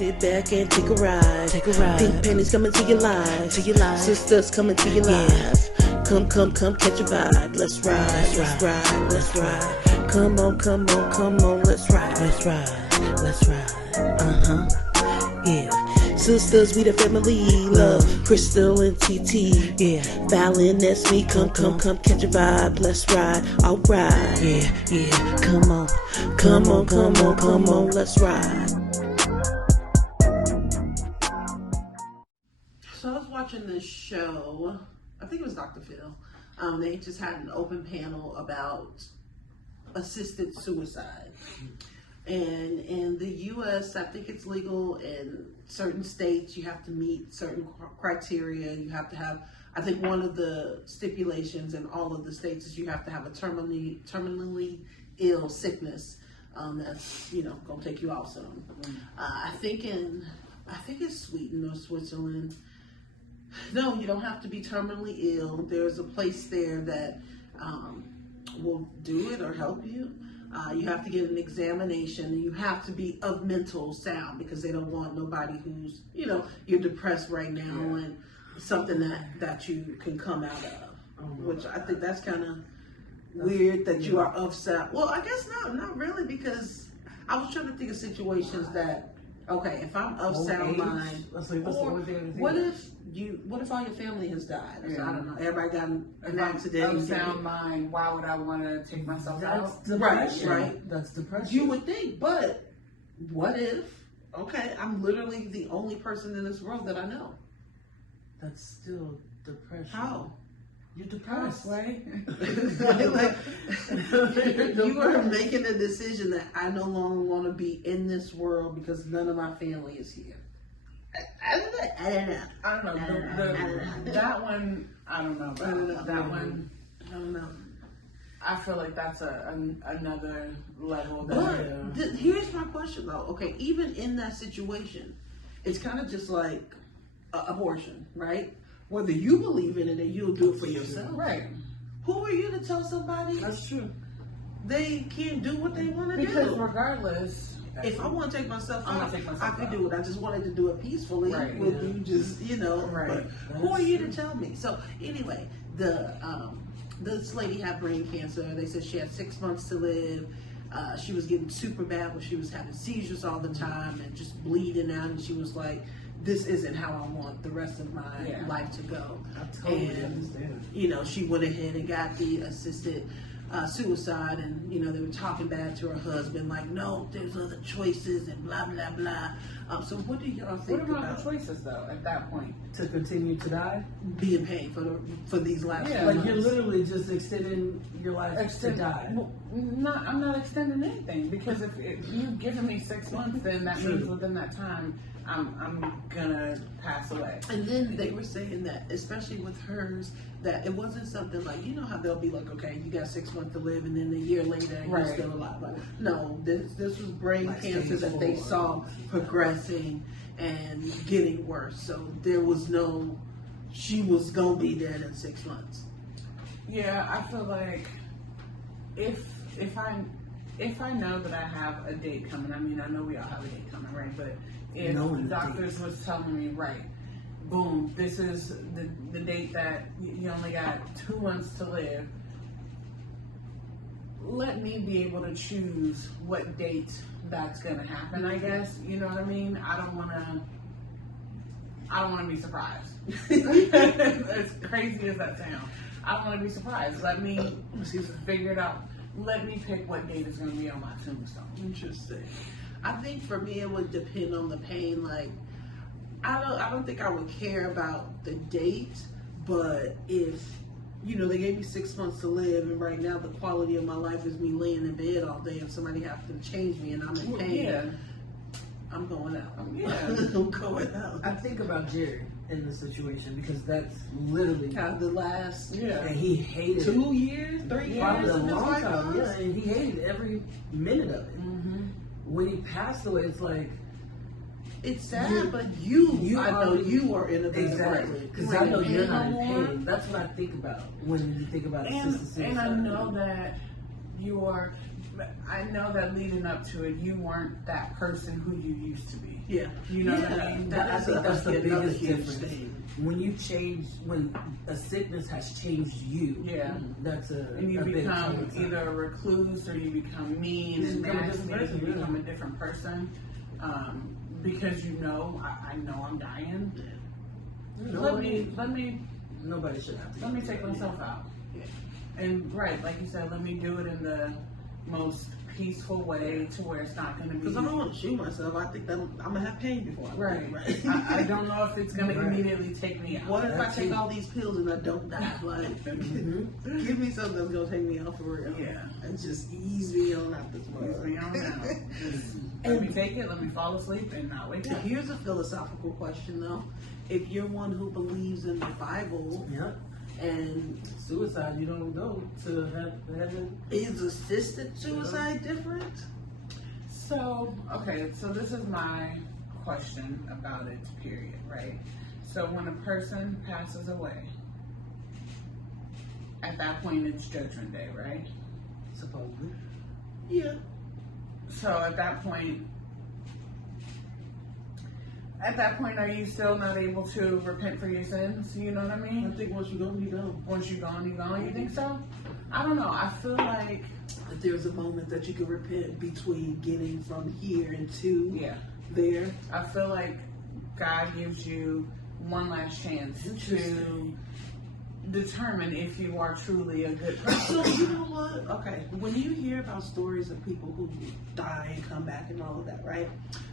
Sit back and take a ride. Pink panties coming to your life. Sisters coming to your life. Come, catch a vibe. Let's ride. Come on, let's ride. Yeah. Sisters, we the family. Love, Crystal and TT. Yeah. Fallon, that's me. Come, catch a vibe. Let's ride. Alright. Yeah. Come on, let's ride. So I was watching this show, I think it was Dr. Phil. They just had an open panel about assisted suicide. And in the U.S., I think it's legal. In certain states, you have to meet certain criteria. You have to have, I think one of the stipulations in all of the states is you have to have a terminally ill sickness that's, going to take you off some. I think it's Sweden or Switzerland. No, you don't have to be terminally ill. There's a place there that will do it or help you. You have to get an examination. You have to be of mental sound because they don't want nobody who's, you're depressed right now and something that you can come out of. Which I think that's kind of weird that you are of sound. Well, I guess not really, because I was trying to think of situations that, okay, if I'm of sound mind, what if all your family has died? So, I don't know. Everybody got an accident. Of sound mind, why would I want to take myself out? Right. That's depression. You would think, but what if? Okay, I'm literally the only person in this world that I know. That's still depression. How? You're depressed, right? You are making a decision that I no longer want to be in this world because none of my family is here. I don't know. That one, I don't know. That one, I don't know. I feel like that's another level. But here's my question though. Okay, even in that situation, it's kind of just like abortion, right? Whether you believe in it or you'll do it for yourself. Right. Who are you to tell somebody? That's true. They can't do what they want to do. Because regardless, if I want to take myself out, I could out. do it. I just wanted to do it peacefully with you just, Right. But who are you to tell me? So anyway, this lady had brain cancer. They said she had 6 months to live. She was getting super bad where she was having seizures all the time and just bleeding out. And she was like, this isn't how I want the rest of my life to go. I totally understand. She went ahead and got the assisted suicide, and they were talking bad to her husband, like, no, there's other choices and blah blah blah. So what do y'all think about the choices though at that point? To continue to die, be in pain for these last like you're literally just extending your life to die. Well, I'm not extending anything, because if you've given me 6 months, then that means within that time I'm gonna pass away. And then they were saying that, especially with hers, that it wasn't something like, how they'll be like, okay, you got 6 months to live, and then a year later you're still alive. But no, this was brain cancer that they saw progressing and getting worse. So there was no, she was gonna be dead in 6 months. Yeah, I feel like if I know that I have a date coming, I mean, I know we all have a date coming, right? But if the doctors was telling me, right, boom, this is the date that you only got 2 months to live, let me be able to choose what date that's gonna happen, I guess. You know what I mean? I don't wanna be surprised. As crazy as that sounds, I don't wanna be surprised. Let me figure it out. Let me pick what date is going to be on my tombstone. Interesting. I think for me it would depend on the pain. Like, I don't think I would care about the date, but if they gave me 6 months to live, and right now the quality of my life is me laying in bed all day, and somebody has to change me and I'm in pain, I'm going out. I'm going out. I think about Jerry in the situation, because that's literally the last and he hated 2 years, 3 years, probably a long time. Yeah, and he hated every minute of it. When he passed away, it's like, it's sad, but you I know you are in a better exactly, because I know you're not in pain. That's what I think about when you think about assisted suicide. And I know that you are. I know that leading up to it, you weren't that person who you used to be. Yeah. You know what I mean? I think that's the biggest difference. thing. When you change, when a sickness has changed you, Yeah. that's And you a big become sign. either a recluse or you become mean and become a nasty. different person, You yeah. become a different person. Because you know, I know I'm dying. Let me Nobody should have to. let me take myself out. Yeah. And right, like you said, let me do it in the most peaceful way to where it's not going to be. Because I don't want to shoot myself. I think that I'm gonna have pain before I Right. do, right? I don't know if it's going to Right. immediately take me out. What if That's I take it. all these pills and I don't die? Like, give me something that's gonna take me out for real. Yeah. And just ease me on out this Ease mug. me on out. Just let me take it, let me fall asleep, and not wake up. Here's a philosophical question though. If you're one who believes in the Bible Yeah. and Suicide, you don't go to heaven. is assisted suicide different? So, okay, so this is my question about it, period, right? So when a person passes away, at that point it's judgment day, right? Supposedly. Yeah. So at that point, are you still not able to repent for your sins? You know what I I mean? think once you go, you go. Once you're gone, you're gone. You think so? I don't know. I feel like, If there's a moment that you can repent between getting from here into yeah, there. I feel like God gives you one last chance to determine if you are truly a good person. So you know what? Okay, when you hear about stories of people who die and come back and all of that, right?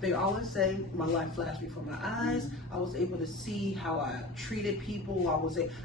They always say, "My life flashed before my eyes. I was able to see how I treated people.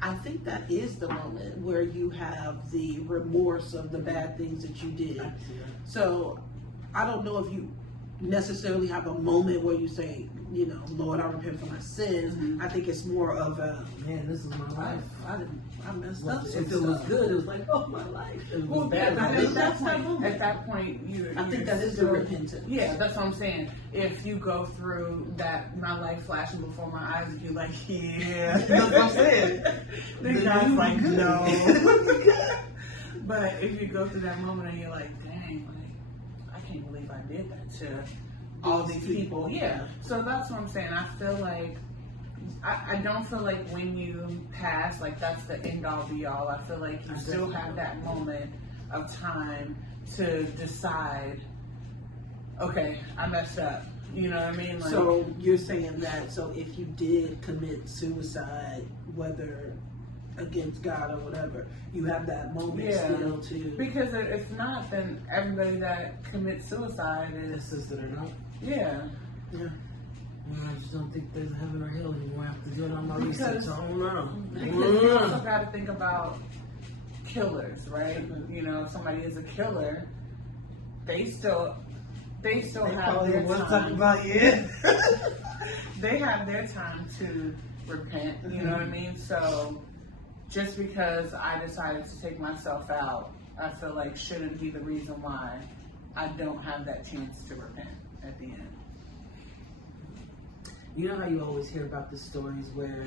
I think that is the moment where you have the remorse of the bad things that you did. So I don't know if you necessarily have a moment where you say, you know, Lord, I repent for my sins. Mhm. I think it's more of a, Man, this is my life. I messed up. some If it was stuff. good, it was like, oh, my life. If it was Well, bad, yeah, my but think life. that's that moment. at that point, I think you're that is the still- repentance. Yeah, that's what I'm saying. If you go through that, my life flashing before my eyes, you're like, yeah, That's what I'm saying. then God's like, no. But if you go through that moment and you're like, dang, like, I can't believe I did that to all these people. Yeah. So that's what I'm saying. I feel like I don't feel like when you pass, like that's the end all be all. I feel like you still have that moment of time to decide, okay, I messed up. You know what I mean? Like, So you're saying that, so if you did commit suicide, whether against God or whatever, you have that moment Yeah. still to, because if not, then everybody that commits suicide is, Assisted or not. yeah. yeah. I just don't think there's heaven or hell anymore. I have to do it on my Because- research. I don't know. Because you also got to think about killers, right? You know, if somebody is a killer, they still have their time. about They have their time to repent. You know what I mean? So just because I decided to take myself out, I feel like shouldn't be the reason why I don't have that chance to repent at the end. You know how you always hear about the stories where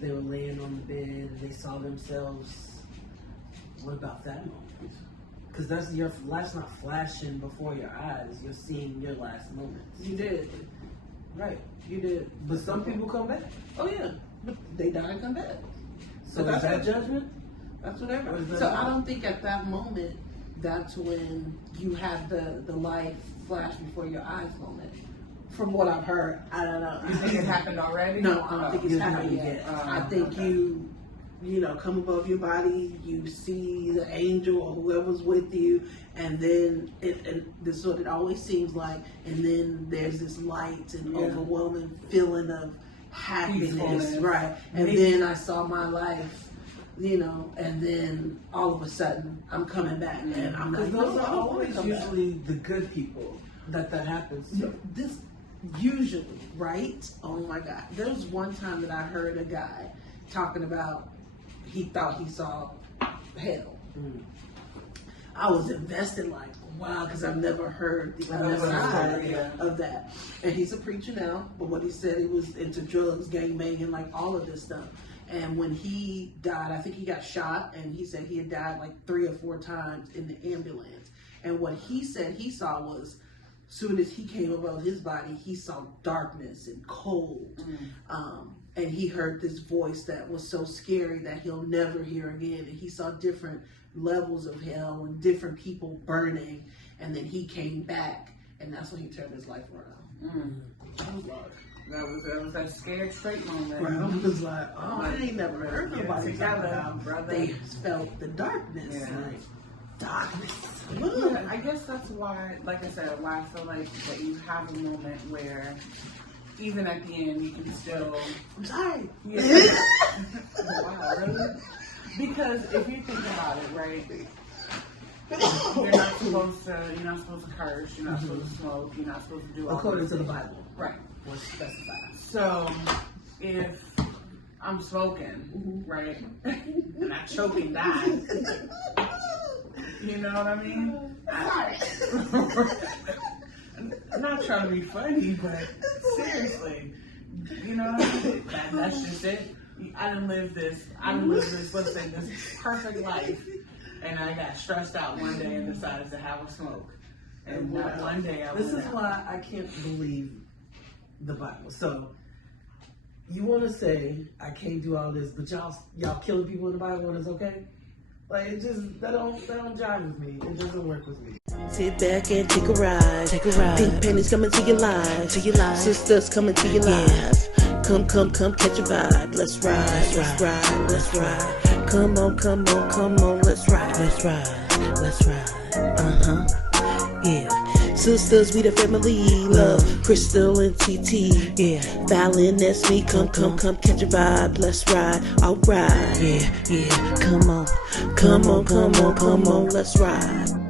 they were laying on the bed and they saw themselves. What about that moment? Because that's your life's not flashing before your eyes. You're seeing your last moments. You did. Right. You did. But some people come back. Oh yeah. But they die and come back. So But is that's that judgment? That's whatever. Or is that So not? I don't think at that moment, that's when you have the life flash before your eyes moment. From what I've heard, I don't know. You think it happened already? No, I don't think it's It's happened not yet. yet. I think Okay. you know, come above your body, you see the angel or whoever's with you, and then this is what it always seems like, and then there's this light and Yeah. overwhelming feeling of happiness, Peacefulness. right? And Maybe- then I saw my life, you know, and then all of a sudden I'm coming back, and I'm like, Because no, those I are don't want to always come back. usually the good people that happens to. This usually, right? Oh my God. There was one time that I heard a guy talking about he thought he saw hell. Mm. I was invested like, wow, because I've never heard the other I've never side heard, yeah. of that. And he's a preacher now, but what he said, he was into drugs, gangbanging, like all of this stuff. And when he died, I think he got shot, and he said he had died like 3 or 4 times in the ambulance. And what he said he saw was, soon as he came about his body, he saw darkness and cold. And he heard this voice that was so scary that he'll never hear again. And he saw different levels of hell and different people burning. And then he came back, and that's when he turned his life around. That was a scared straight moment. Right. I was like, oh, I ain't never heard nobody talk about brother. They felt the darkness. Yeah. Like, darkness. Yeah, I guess that's why, like I said, why I feel like that you have a moment where even at the end you can still. I'm sorry. Yeah. Wow, really? Because if you think about it, right? You're not supposed to curse, you're not supposed to smoke, you're not supposed to do all According these to the things. Bible. Right. Was specified. So if I'm smoking, right, and I choke and die, you know what I mean? I'm not trying to be funny, but seriously, you know what I mean? That's just it. I done lived this, let's say, this perfect life, and I got stressed out one day and decided to have a smoke. And that one day I This went is out. why I can't believe the Bible. So you want to say I can't do all this, but y'all killing people in the Bible and it's okay? Like, it just that don't jive with me. It doesn't work with me. Sit back and take a ride. Pink pennies coming to your life. Sisters coming to your life. Come, catch a vibe. Let's ride. Come on, let's ride. Yeah. Sisters, we the family. Love, Crystal and TT. Yeah. Fallon, that's me. Come, catch a vibe. Let's ride. Alright. Yeah. Come on, let's ride.